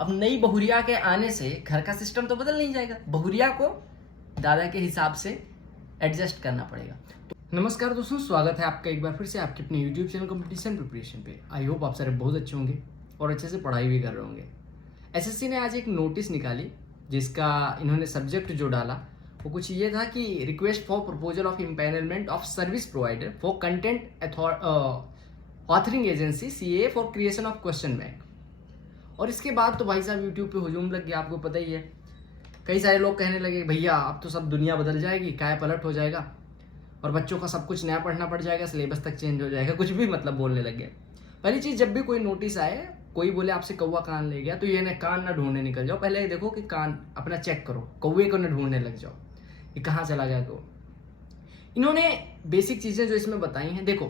अब नई बहुरिया के आने से घर का सिस्टम तो बदल नहीं जाएगा, बहुरिया को दादा के हिसाब से एडजस्ट करना पड़ेगा। तो नमस्कार दोस्तों, स्वागत है आपका एक बार फिर से आपके अपने यूट्यूब चैनल कंपटीशन प्रिपरेशन पे। आई होप आप सारे बहुत अच्छे होंगे और अच्छे से पढ़ाई भी कर रहे होंगे। एसएससी ने आज एक नोटिस निकाली जिसका इन्होंने सब्जेक्ट जो डाला वो कुछ ये था कि request for proposal of empanelment of service provider for content authoring agency CA for creation of question bank. और इसके बाद तो भाई साहब यूट्यूब पे हुजूम लग गया, आपको पता ही है। कई सारे लोग कहने लगे भैया अब तो सब दुनिया बदल जाएगी, काय पलट हो जाएगा और बच्चों का सब कुछ नया पढ़ना पड़ जाएगा, सिलेबस तक चेंज हो जाएगा, कुछ भी मतलब बोलने लग गए। पहली चीज़, जब भी कोई नोटिस आए, कोई बोले आपसे कौवा कान ले गया, तो ये ना कान ना ढूंढने निकल जाओ, पहले देखो कि कान अपना चेक करो, कौवे को ना ढूंढने लग जाओ ये कहाँ चला गया। तो इन्होंने बेसिक चीज़ें जो इसमें बताई हैं, देखो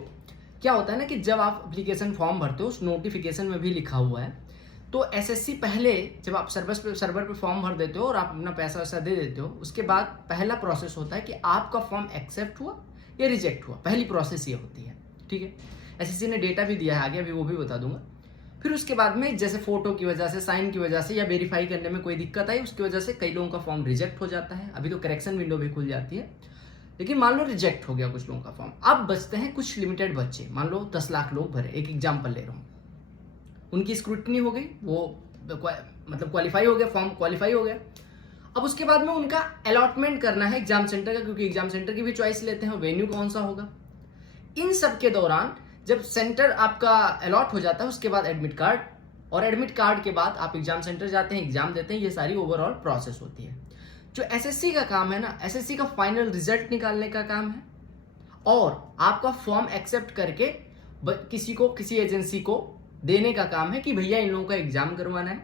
क्या होता है ना कि जब आप एप्लीकेशन फॉर्म भरते हो उस नोटिफिकेशन में भी लिखा हुआ है, तो एसएससी पहले जब आप सर्वर पे फॉर्म भर देते हो और आप अपना पैसा वैसा दे देते हो, उसके बाद पहला प्रोसेस होता है कि आपका फॉर्म एक्सेप्ट हुआ या रिजेक्ट हुआ। पहली प्रोसेस ये होती है, ठीक है। एसएससी ने डेटा भी दिया है आगे, अभी वो भी बता दूंगा। फिर उसके बाद में जैसे फोटो की वजह से, साइन की वजह से या वेरीफाई करने में कोई दिक्कत आई, उसकी वजह से कई लोगों का फॉर्म रिजेक्ट हो जाता है। अभी तो करेक्शन विंडो भी खुल जाती है, लेकिन मान लो रिजेक्ट हो गया कुछ लोगों का फॉर्म। अब बचते हैं कुछ लिमिटेड बच्चे, मान लो 10 लाख लोग भरे, एक एग्जाम्पल ले रहा हूँ। उनकी स्क्रूटनी हो गई, वो मतलब क्वालिफाई हो गया, फॉर्म क्वालिफाई हो गया। अब उसके बाद में उनका अलॉटमेंट करना है एग्जाम सेंटर का, क्योंकि एग्जाम सेंटर की भी चॉइस लेते हैं, वेन्यू कौन सा होगा। इन सब के दौरान जब सेंटर आपका अलॉट हो जाता है, उसके बाद एडमिट कार्ड, और एडमिट कार्ड के बाद आप एग्जाम सेंटर जाते हैं, एग्जाम देते हैं। ये सारी ओवरऑल प्रोसेस होती है। जो एसएससी का काम है ना, एसएससी का फाइनल रिजल्ट निकालने का काम है और आपका फॉर्म एक्सेप्ट करके किसी एजेंसी को देने का काम है कि भैया इन लोगों का एग्जाम करवाना है,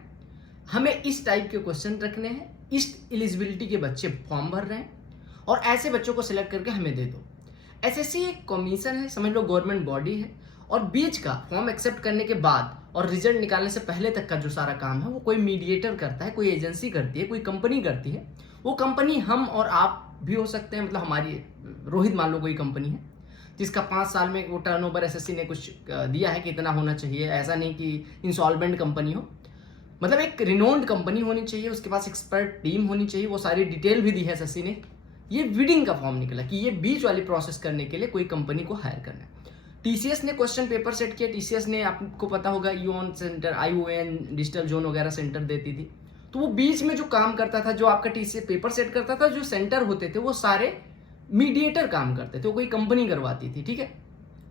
हमें इस टाइप के क्वेश्चन रखने हैं, इस एलिजिबिलिटी के बच्चे फॉर्म भर रहे हैं और ऐसे बच्चों को सिलेक्ट करके हमें दे दो। एसएससी एक कमीशन है, समझ लो गवर्नमेंट बॉडी है, और बीच का फॉर्म एक्सेप्ट करने के बाद और रिजल्ट निकालने से पहले तक का जो सारा काम है वो कोई मीडिएटर करता है, कोई एजेंसी करती है, कोई कंपनी करती है। वो कंपनी हम और आप भी हो सकते हैं, मतलब हमारी रोहित मान लो कोई कंपनी है जिसका 5 साल में वो टर्नओवर एसएससी ने कुछ दिया है कि इतना होना चाहिए। ऐसा नहीं कि इंसॉल्वेंट कंपनी हो, मतलब एक रिनोन्ड कंपनी होनी चाहिए, उसके पास एक्सपर्ट टीम होनी चाहिए, वो सारी डिटेल भी दी है एसएससी ने। ये बिडिंग का फॉर्म निकला कि ये बीच वाली प्रोसेस करने के लिए कोई कंपनी को हायर करना है। टीसीएस ने क्वेश्चन पेपर सेट किया। टीसीएस ने, आपको पता होगा, यूओन सेंटर, आईओएन डिजिटल जोन वगैरह सेंटर देती थी, तो वो बीच में जो काम करता था, जो आपका टीसीएस पेपर सेट करता था, जो सेंटर होते थे वो सारे मीडिएटर काम करते थे, वो कोई कंपनी करवाती थी, ठीक है।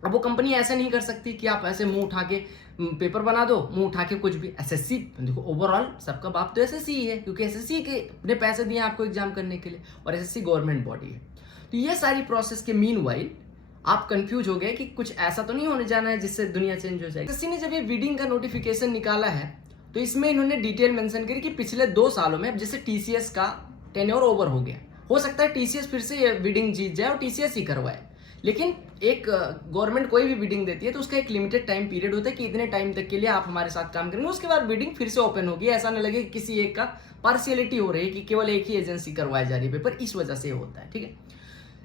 अब वो कंपनी ऐसा नहीं कर सकती कि आप ऐसे मुंह उठा के पेपर बना दो, मुंह उठा के कुछ भी। एसएससी देखो, ओवरऑल सबका बाप तो एसएससी ही है, क्योंकि एसएससी के अपने पैसे दिए आपको एग्जाम करने के लिए, और एसएससी गवर्नमेंट बॉडी है। तो ये सारी प्रोसेस के मीनवाइल आप कंफ्यूज हो गए कि कुछ ऐसा तो नहीं होने जाना है जिससे दुनिया चेंज हो जाएगी। एसएससी ने जब ये बिडिंग का नोटिफिकेशन निकाला है तो इसमें इन्होंने डिटेल मेंशन करी कि पिछले 2 सालों में, अब जैसे टीसीएस का टेन्योर ओवर हो गया, हो सकता है टीसीएस फिर से ये बिडिंग जीत जाए और टीसीएस ही करवाए, लेकिन एक गवर्नमेंट कोई भी बिडिंग देती है तो उसका एक लिमिटेड टाइम पीरियड होता है कि इतने टाइम तक के लिए आप हमारे साथ काम करेंगे, उसके बाद बिडिंग फिर से ओपन होगी। ऐसा नहीं लगे कि किसी एक का पार्शियलिटी हो रही है कि केवल एक ही एजेंसी करवाई जा रही है पेपर, इस वजह से होता है, ठीक है।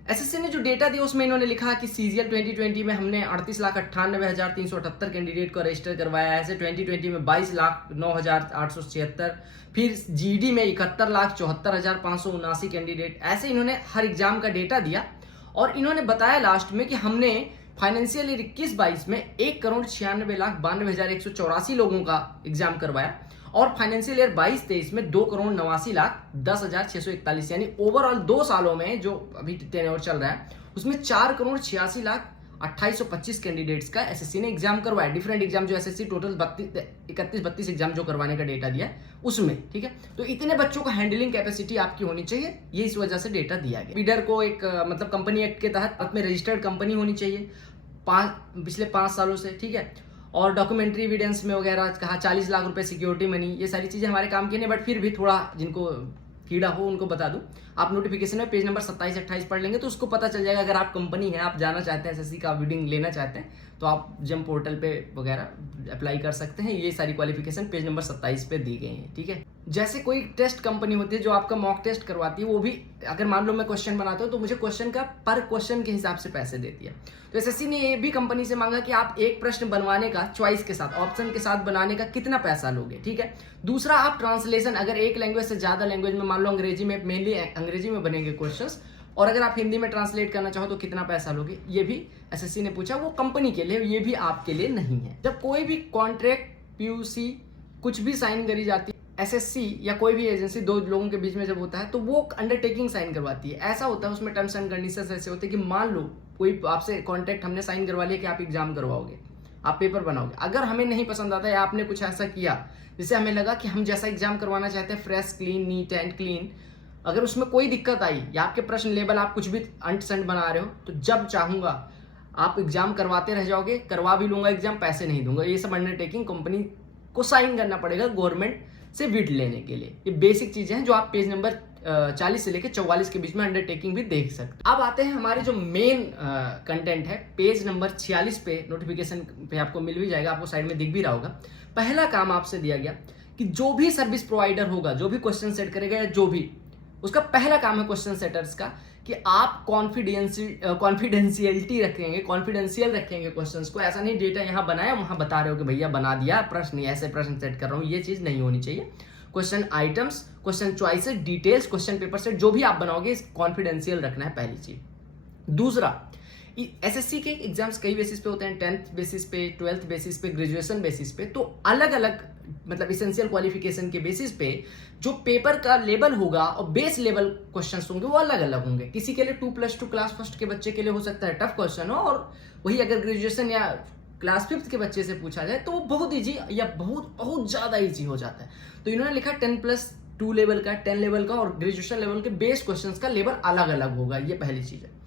एसएससी ने जो डेटा दिया उसमें इन्होंने लिखा कि सीजीएल 2020 में हमने 38,98,378 कैंडिडेट को रजिस्टर करवाया है। ऐसे 2020 में 22,09,876, फिर जीडी में 71,74,579 कैंडिडेट। ऐसे इन्होंने हर एग्जाम का डेटा दिया और इन्होंने बताया लास्ट में कि हमने फाइनेंशियल ईयर 21-22 में 1,96,92,184 लोगों का एग्जाम करवाया और फाइनेंशियल ईयर 22-23 में 2,89,10,641, यानी ओवरऑल 2 सालों में जो अभी टेन्योर चल रहा है उसमें 4,86,28,25 कैंडिडेट्स का एसएससी ने एग्जाम करवाया। डिफरेंट एग्जाम जो एसएससी टोटल 31-32 एग्जाम जो करवाने का डेटा दिया है उसमें, ठीक है। तो इतने बच्चों का हैंडलिंग कैपेसिटी आपकी होनी चाहिए, ये इस वजह से डेटा दिया गया। बिडर को एक मतलब कंपनी एक्ट के तहत में रजिस्टर्ड कंपनी होनी चाहिए पिछले 5 सालों से, ठीक है। और डॉक्यूमेंट्री एविडेंस में वगैरह कहा 40 लाख रुपए सिक्योरिटी मनी, ये सारी चीज़ें हमारे काम की नहीं, बट फिर भी थोड़ा जिनको कीड़ा हो उनको बता दूं। आप नोटिफिकेशन में पेज नंबर 27-28 पढ़ लेंगे तो उसको पता चल जाएगा। अगर आप कंपनी है, आप जाना चाहते हैं एसएससी का बिडिंग लेना चाहते हैं तो आप जम पोर्टल पे वगैरह अप्लाई कर सकते हैं। ये सारी क्वालिफिकेशन पेज नंबर 27 पे दी गई हैं, ठीक है। जैसे कोई टेस्ट कंपनी होती है जो आपका मॉक टेस्ट करवाती है, वो भी अगर मान लो मैं क्वेश्चन बनाता हूँ तो मुझे क्वेश्चन का पर क्वेश्चन के हिसाब से पैसे देती है। तो एसएससी ने ये भी कंपनी से मांगा कि आप एक प्रश्न बनवाने का चॉइस के साथ, ऑप्शन के साथ बनाने का कितना पैसा लोगे, ठीक है। दूसरा, आप ट्रांसलेशन, अगर एक लैंग्वेज से ज्यादा लैंग्वेज में, मान लो अंग्रेजी में, मेनली अंग्रेजी में बनेंगे क्वेश्चंस, और अगर आप हिंदी में ट्रांसलेट करना चाहो तो कितना पैसा लोगे, ये भी एसएससी ने पूछा। वो कंपनी के लिए, ये भी आपके लिए नहीं है। जब कोई भी कॉन्ट्रैक्ट, पीयूसी कुछ भी साइन करी जाती है, एसएससी या कोई भी एजेंसी दो लोगों के बीच में जब होता है तो वो अंडरटेकिंग साइन करवाती है। ऐसा होता है उसमें टर्म्स एंड कंडीशंस ऐसे होते हैं कि मान लो कोई आपसे कॉन्ट्रैक्ट हमने साइन करवा लिया कि आप एग्जाम करवाओगे, आप पेपर बनाओगे, अगर हमें नहीं पसंद आता या आपने कुछ ऐसा किया जिससे हमें लगा कि हम जैसा एग्जाम करवाना चाहते हैं, fresh, clean, neat and clean, अगर उसमें कोई दिक्कत आई या आपके प्रश्न लेवल आप कुछ भी अंट संट बना रहे हो, तो जब चाहूंगा आप एग्जाम करवाते रह जाओगे, करवा भी लूंगा एग्जाम, पैसे नहीं दूंगा। ये सब अंडरटेकिंग कंपनी को साइन करना पड़ेगा गवर्नमेंट से विड लेने के लिए। ये बेसिक चीजें हैं जो आप पेज नंबर 40 से लेकर 44 के बीच में अंडरटेकिंग भी देख सकते हैं। अब आते हैं हमारे जो मेन कंटेंट है, पेज नंबर 46 पे नोटिफिकेशन पे आपको मिल भी जाएगा, आपको साइड में दिख भी रहा होगा। पहला काम आपसे दिया गया कि जो भी सर्विस प्रोवाइडर होगा, जो भी क्वेश्चन सेट करेगा या जो भी, उसका पहला काम है क्वेश्चन सेटर्स का कि आप कॉन्फिडेंशियलिटी रखेंगे, कॉन्फिडेंशियल रखेंगे क्वेश्चंस को। ऐसा नहीं डेटा यहाँ बनाया वहां बता रहे हो कि भैया बना दिया प्रश्न, ऐसे प्रश्न सेट कर रहा हूँ, ये चीज नहीं होनी चाहिए। Question items, question choices, details, question paper set जो भी आप बनाओगे कॉन्फिडेंशियल रखना है, पहली चीज। दूसरा, एसएससी के एग्जाम्स कई बेसिस पे होते हैं, 10th बेसिस पे, 12th बेसिस पे, ग्रेजुएशन बेसिस पे, तो अलग अलग मतलब इसेंशियल क्वालिफिकेशन के बेसिस पे जो पेपर का लेवल होगा और बेस लेवल क्वेश्चंस होंगे वो अलग अलग होंगे। किसी के लिए 2+2 क्लास फर्स्ट के बच्चे के लिए हो सकता है टफ क्वेश्चन हो, और वही अगर ग्रेजुएशन या क्लास 5th के बच्चे से पूछा जाए तो वो बहुत ईजी या बहुत बहुत ज्यादा ईजी हो जाता है। तो इन्होंने लिखा 10+2 लेवल का, 10 लेवल का और ग्रेजुएशन लेवल के बेस क्वेश्चंस का लेवल अलग अलग होगा, ये पहली चीज है।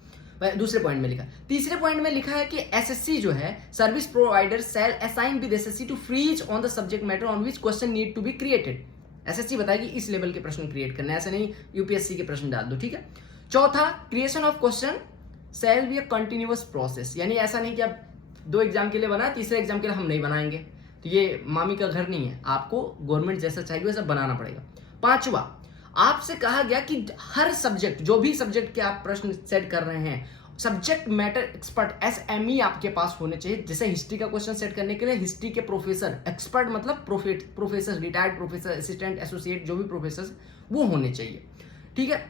दूसरे पॉइंट में लिखा। तीसरे पॉइंट में लिखा है कि एसएससी जो है, service provider shall assign with SSC to freeze on the subject matter on which question need to be created. SSC बताएगी इस लेवल के प्रश्न क्रिएट करना है, ऐसा नहीं यूपीएससी के प्रश्न डाल दो, ठीक है। चौथा, creation of question shall be a continuous process, यानी ऐसा नहीं कि आप 2 एग्जाम के लिए बना, तीसरे एग्जाम के लिए हम नहीं बनाएंगे, तो ये मामी का घर नहीं है, आपको गवर्नमेंट जैसा चाहिए वैसा बनाना पड़ेगा। पांचवा, आपसे कहा गया कि हर सब्जेक्ट, जो भी सब्जेक्ट के आप प्रश्न सेट कर रहे हैं, सब्जेक्ट मैटर एक्सपर्ट एसएमई आपके पास होने चाहिए। जैसे हिस्ट्री का क्वेश्चन सेट करने के लिए हिस्ट्री के प्रोफेसर, एक्सपर्ट मतलब professor, retired professor, assistant, associate, जो भी प्रोफेसर वो होने चाहिए, ठीक है।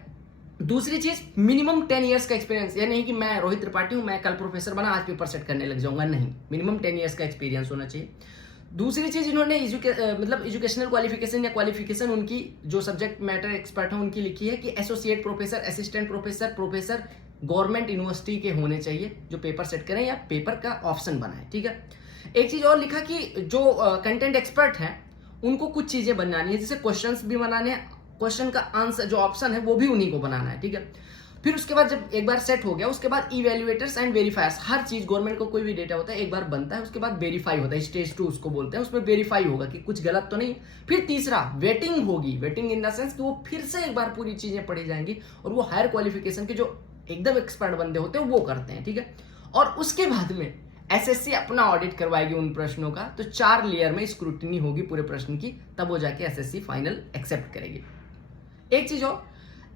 दूसरी चीज, मिनिमम 10 इयर्स का एक्सपीरियंस। ये नहीं कि मैं रोहित त्रिपाठी हूं, मैं कल प्रोफेसर बना आज पेपर सेट करने लग जाऊंगा, नहीं, मिनिमम 10 इयर्स का एक्सपीरियंस होना चाहिए। दूसरी चीज, इन्होंने मतलब एजुकेशनल क्वालिफिकेशन या क्वालिफिकेशन उनकी जो सब्जेक्ट मैटर एक्सपर्ट है उनकी लिखी है कि associate professor, assistant professor, professor government university के होने चाहिए जो पेपर सेट करें या पेपर का ऑप्शन बनाए, ठीक है। एक चीज और लिखा कि जो कंटेंट एक्सपर्ट हैं उनको कुछ चीजें बनानी है, जैसे क्वेश्चंस भी बनाने हैं, क्वेश्चन का आंसर जो ऑप्शन है वो भी उन्हीं को बनाना है, ठीक है। फिर उसके बाद जब एक बार सेट हो गया, उसके बाद इवेल्युएटर्स एंड वेरीफायर्स, हर चीज गवर्नमेंट को कोई भी डेटा होता है एक बार बनता है, उसके बाद वेरीफाई होता है, स्टेज 2 उसको बोलते हैं, उसमें वेरीफाई होगा कि कुछ गलत तो नहीं। फिर तीसरा, वेटिंग होगी, वेटिंग इन द सेंस कि वो फिर से एक बार पूरी चीजें पढ़ी जाएंगी और वो हायर क्वालिफिकेशन के जो एकदम एक्सपर्ट बंदे होते हैं वो करते हैं, ठीक है। और उसके बाद में एसएससी अपना ऑडिट करवाएगी उन प्रश्नों का, तो 4 लेयर में स्क्रूटिनी होगी पूरे प्रश्न की, तब वो जाके एसएससी फाइनल एक्सेप्ट करेगी। एक चीज और,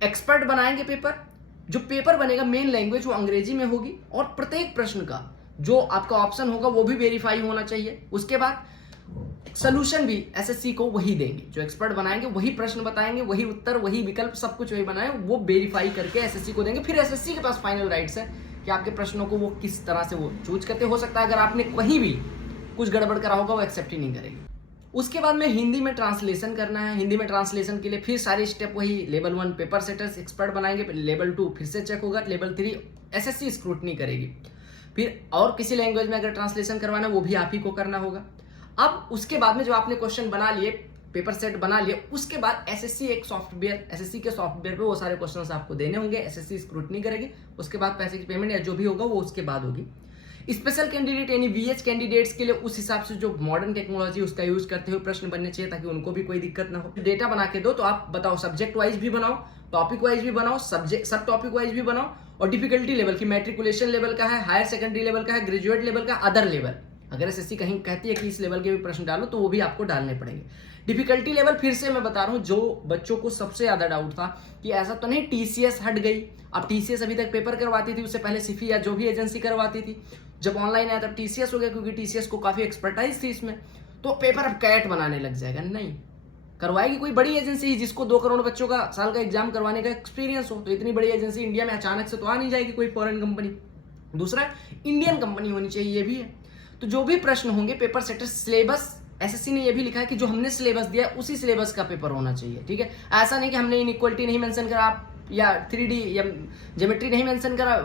एक्सपर्ट बनाएंगे पेपर, जो पेपर बनेगा मेन लैंग्वेज वो अंग्रेजी में होगी, और प्रत्येक प्रश्न का जो आपका ऑप्शन होगा वो भी वेरीफाई होना चाहिए। उसके बाद सोल्यूशन भी एसएससी को वही देंगे, जो एक्सपर्ट बनाएंगे वही प्रश्न बताएंगे, वही उत्तर, वही विकल्प, सब कुछ वही बनाए, वो वेरीफाई करके एसएससी को देंगे। फिर एसएससी के पास फाइनल राइट्स है कि आपके प्रश्नों को वो किस तरह से वो चूज करते। हो सकता है अगर आपने कहीं भी कुछ गड़बड़ करा होगा वो एक्सेप्ट ही नहीं करेगी। उसके बाद में हिंदी में ट्रांसलेशन करना है। हिंदी में ट्रांसलेशन के लिए फिर सारे स्टेप वही, लेवल 1 पेपर सेटर्स एक्सपर्ट बनाएंगे, लेवल 2 फिर से चेक होगा, लेवल 3 एसएससी स्क्रूटनी करेगी। फिर और किसी लैंग्वेज में अगर ट्रांसलेशन करवाना वो भी आप ही को करना होगा। अब उसके बाद में जब आपने क्वेश्चन बना लिए, पेपर सेट बना लिए, उसके बाद एसएससी एक सॉफ्टवेयर, एसएससी के सॉफ्टवेयर पे वो सारे क्वेश्चंस आपको देने होंगे, एसएससी स्क्रूटनी करेगी, उसके बाद पैसे की पेमेंट या जो भी होगा वो उसके बाद होगी। स्पेशल कैंडिडेट यानी वीएच कैंडिडेट्स के लिए उस हिसाब से जो मॉडर्न टेक्नोलॉजी उसका यूज करते हुए प्रश्न बनने चाहिए ताकि उनको भी कोई दिक्कत ना हो। डेटा बना के दो तो आप बताओ, सब्जेक्ट वाइज भी बनाओ, टॉपिक वाइज भी बनाओ, सब टॉपिक वाइज भी बनाओ, और डिफिकल्टी लेवल की मैट्रिकुलेशन लेवल का है, हायर सेकेंडरी लेवल का है, ग्रेजुएट लेवल का, अदर लेवल। अगर एसएससी कहीं कहती है कि इस लेवल के भी प्रश्न डालो तो वो भी आपको डालने पड़ेंगे। डिफिकल्टी लेवल फिर से मैं बता रहा हूँ, जो बच्चों को सबसे ज्यादा डाउट था कि ऐसा तो नहीं टीसीएस हट गई, अब टीसीएस अभी तक पेपर करवाती थी, उससे पहले सिफी या जो भी एजेंसी करवाती थी, जब ऑनलाइन आया तब टीसीएस हो गया क्योंकि टीसीएस को काफी एक्सपर्टाइज थी इसमें, तो पेपर अब कैट बनाने लग जाएगा। नहीं, करवाएगी कोई बड़ी एजेंसी जिसको 2 करोड़ बच्चों का साल का एग्जाम करवाने का एक्सपीरियंस हो। तो इतनी बड़ी एजेंसी इंडिया में अचानक से तो आ नहीं जाएगी कोई फॉरेन कंपनी। दूसरा, इंडियन कंपनी होनी चाहिए, ये भी है। तो जो भी प्रश्न होंगे पेपर सेटर सिलेबस, एसएससी ने ये भी लिखा है कि जो हमने सिलेबस दिया है उसी सिलेबस का पेपर होना चाहिए, ठीक है। ऐसा नहीं कि हमने इनइक्वालिटी नहीं मेंशन करा आप या 3D या ज्योमेट्री नहीं मेंशन करा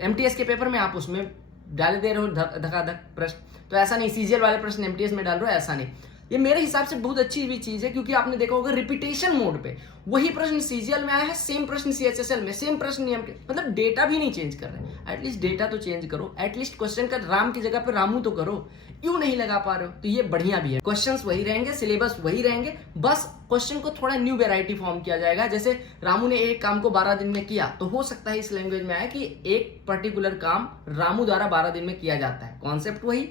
एमटीएस के पेपर में, आप उसमें डाल दे रहे हो धकाधक प्रश्न। तो ऐसा नहीं सीजीएल वाले प्रश्न एमटीएस में डाल रहे हो, ऐसा नहीं। ये मेरे हिसाब से बहुत अच्छी भी चीज है क्योंकि आपने देखा होगा रिपीटेशन मोड पे वही प्रश्न सीजीएल में आया है, सेम प्रश्न सीएचएसएल में, सेम प्रश्न मतलब डेटा भी नहीं चेंज कर रहे हैं। एटलीस्ट डेटा तो चेंज करो, एटलीस्ट क्वेश्चन का राम की जगह पे रामू तो करो, क्यों नहीं लगा पा रहे हो। तो ये बढ़िया भी है, क्वेश्चंस वही रहेंगे, सिलेबस वही रहेंगे, बस क्वेश्चन को थोड़ा न्यू वेराइटी फॉर्म किया जाएगा। जैसे रामू ने एक काम को 12 दिन में किया, तो हो सकता है इस लैंग्वेज में आया कि एक पर्टिकुलर काम रामू द्वारा 12 दिन में किया जाता है, कॉन्सेप्ट वही,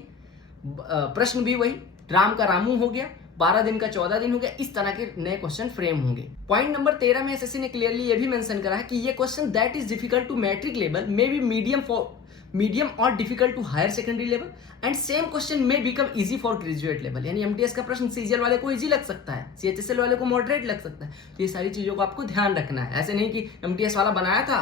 प्रश्न भी वही, राम का रामू हो गया, 12 दिन का 14 दिन हो गया, इस तरह के नए क्वेश्चन फ्रेम होंगे। पॉइंट नंबर 13 में एसएससी ने क्लियरली ये भी मेंशन करा है कि ये question that is difficult to matric level may be medium और difficult to higher secondary level and same question may become easy for graduate level. यानी एमटीएस का प्रश्न सीजीएल वाले को इजी लग सकता है, सीएचएसएल वाले को मॉडरेट लग सकता है। तो ये सारी चीजों को आपको ध्यान रखना है। ऐसे नहीं कि एमटीएस वाला बनाया था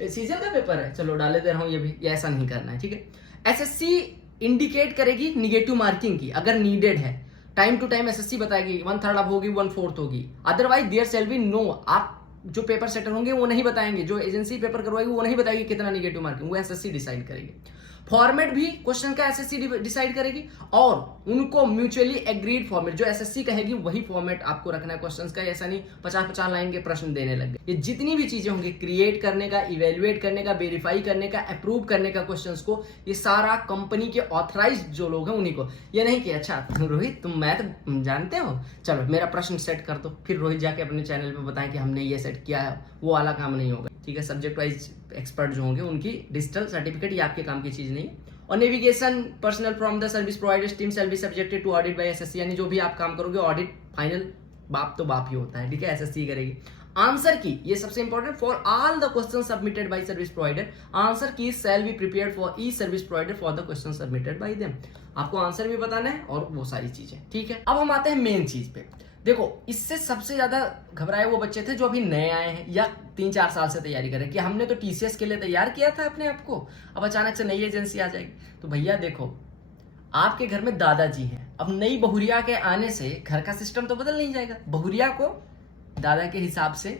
सीजीएल का पेपर है चलो डाले दे रहा हूँ, ये भी ऐसा नहीं करना है, ठीक है। एसएससी इंडिकेट करेगी निगेटिव मार्किंग की अगर नीडेड है, टाइम टू टाइम एसएससी बताएगी 1/3 अब होगी 1/4 होगी, otherwise there shall be no. आप जो पेपर सेटर होंगे वो नहीं बताएंगे, जो एजेंसी पेपर करवाएगी वो नहीं बताएगी कितना निगेटिव मार्किंग, वो एसएससी डिसाइड करेगी। फॉर्मेट भी क्वेश्चन का एसएससी डिसाइड करेगी और उनको म्यूचुअली एग्रीड फॉर्मेट जो एसएससी कहेगी वही फॉर्मेट आपको रखना है क्वेश्चंस का। ऐसा नहीं 50-50 लाइन के प्रश्न देने लग गए। ये जितनी भी चीजें होंगी क्रिएट करने का, इवेल्युएट करने का, वेरीफाई करने का, अप्रूव करने का क्वेश्चंस को, ये सारा कंपनी के ऑथराइज्ड जो लोग हैं उन्हीं को। ये नहीं कि अच्छा रोहित तुम मैथ जानते हो, चलो मेरा प्रश्न सेट कर दो, फिर रोहित जाके अपने चैनल पे बताएं कि हमने ये सेट किया है, वो वाला काम नहीं होगा, ठीक है। सब्जेक्ट वाइज एक्सपर्ट जो होंगे उनकी डिजिटल सर्टिफिकेट ये आपके काम की चीज नहीं है। और navigation personal from the service providers team shall be subjected to audit by SSC. यानी जो भी आप काम करोगे ऑडिट फाइनल बाप तो बाप ही होता है, ठीक है, एसएससी करेगी। आंसर की, ये सबसे important, for all the question submitted by service provider answer key shall be prepared for each service provider for the question submitted by them. आपको आंसर भी बताना है और वो सारी चीजें, ठीक है। अब हम आते हैं मेन चीज पे। देखो, इससे सबसे ज्यादा घबराए वो बच्चे थे जो अभी नए आए हैं या 3-4 साल से तैयारी कर रहे हैं कि हमने तो टीसीएस के लिए तैयार किया था अपने आप को, अब अचानक से नई एजेंसी आ जाएगी। तो भैया देखो, आपके घर में दादाजी हैं, अब नई बहुरिया के आने से घर का सिस्टम तो बदल नहीं जाएगा, बहुरिया को दादा के हिसाब से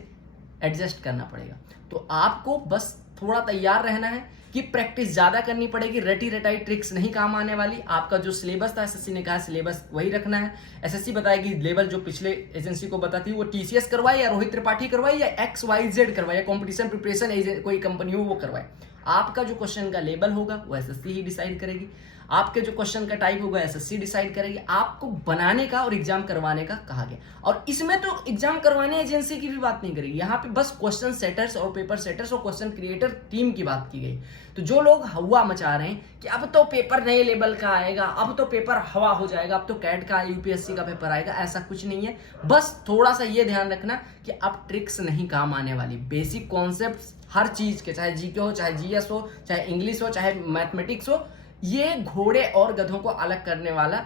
एडजस्ट करना पड़ेगा। तो आपको बस थोड़ा तैयार रहना है कि प्रैक्टिस ज्यादा करनी पड़ेगी, रटी रटाई ट्रिक्स नहीं काम आने वाली। आपका जो सिलेबस था एसएससी ने कहा सिलेबस वही रखना है। एसएससी बताएगी लेवल जो पिछले एजेंसी को बताती है वो टीसीएस करवाए या रोहित त्रिपाठी करवाए या XYZ करवाए या कॉम्पिटिशन प्रिपरेशन कोई कंपनी हो वो करवाए। आपका जो क्वेश्चन का लेवल होगा वो एसएससी ही डिसाइड करेगी, आपके जो क्वेश्चन का टाइप होगा एसएससी डिसाइड करेगी। आपको बनाने का और एग्जाम करवाने का कहा गया, और इसमें तो एग्जाम करवाने एजेंसी की भी बात नहीं करेगी, यहाँ पे बस क्वेश्चन सेटर्स और पेपर सेटर्स और क्वेश्चन क्रिएटर टीम की बात की गई। तो जो लोग हवा मचा रहे हैं कि अब तो पेपर नए लेवल का आएगा, अब तो पेपर हवा हो जाएगा, अब तो कैट का यूपीएससी का पेपर आएगा, ऐसा कुछ नहीं है। बस थोड़ा सा ये ध्यान रखना कि अब ट्रिक्स नहीं काम आने वाली, बेसिक कॉन्सेप्ट्स हर चीज के, चाहे जीके हो, चाहे जीएस हो, चाहे इंग्लिश हो, चाहे मैथमेटिक्स हो, ये घोड़े और गधों को अलग करने वाला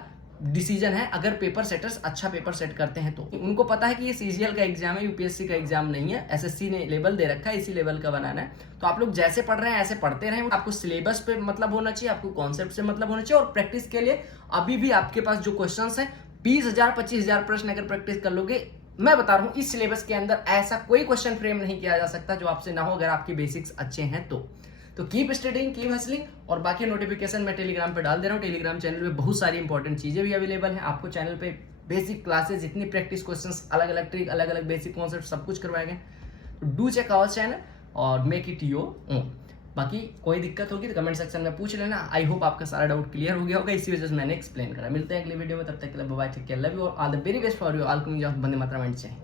डिसीजन है। अगर पेपर सेटर्स अच्छा पेपर सेट करते हैं तो उनको पता है कि ये सीजीएल का एग्जाम है, यूपीएससी का एग्जाम नहीं है, एसएससी ने लेवल दे रखा है, इसी लेवल का बनाना है। तो आप लोग जैसे पढ़ रहे हैं ऐसे पढ़ते रहें। आपको सिलेबस पे मतलब होना चाहिए, आपको कॉन्सेप्ट से मतलब होना चाहिए, और प्रैक्टिस के लिए अभी भी आपके पास जो क्वेश्चंस हैं 20,000-25,000 प्रश्न अगर प्रैक्टिस कर लोगे, मैं बता रहा हूँ इस सिलेबस के अंदर ऐसा कोई क्वेश्चन फ्रेम नहीं किया जा सकता जो आपसे ना हो, अगर आपके बेसिक्स अच्छे हैं तो कीप स्टडिंग, कीप हसलिंग। और बाकी नोटिफिकेशन मैं टेलीग्राम पे डाल दे रहा हूँ। टेलीग्राम चैनल पे बहुत सारी इंपॉर्टेंट चीजें भी अवेलेबल हैं। आपको चैनल पे बेसिक क्लासेस, जितनी प्रैक्टिस क्वेश्चंस, अलग अलग ट्रिक, अलग अलग बेसिक कॉन्सेप्ट सब कुछ करवाए गए। तो डू चेक आवर चैनल और मेक इट योर ओन। बाकी कोई दिक्कत होगी तो कमेंट सेक्शन में पूछ लेना। आई होप आपका सारा डाउट क्लियर हो गया होगा, इसी वजह से मैंने एक्सप्लेन करा। मिलते हैं अगले वीडियो में, तब तक के लिए bye, take care, love you और all the very best for you all. Coming of वंदे मातरम एंड जय हिंद।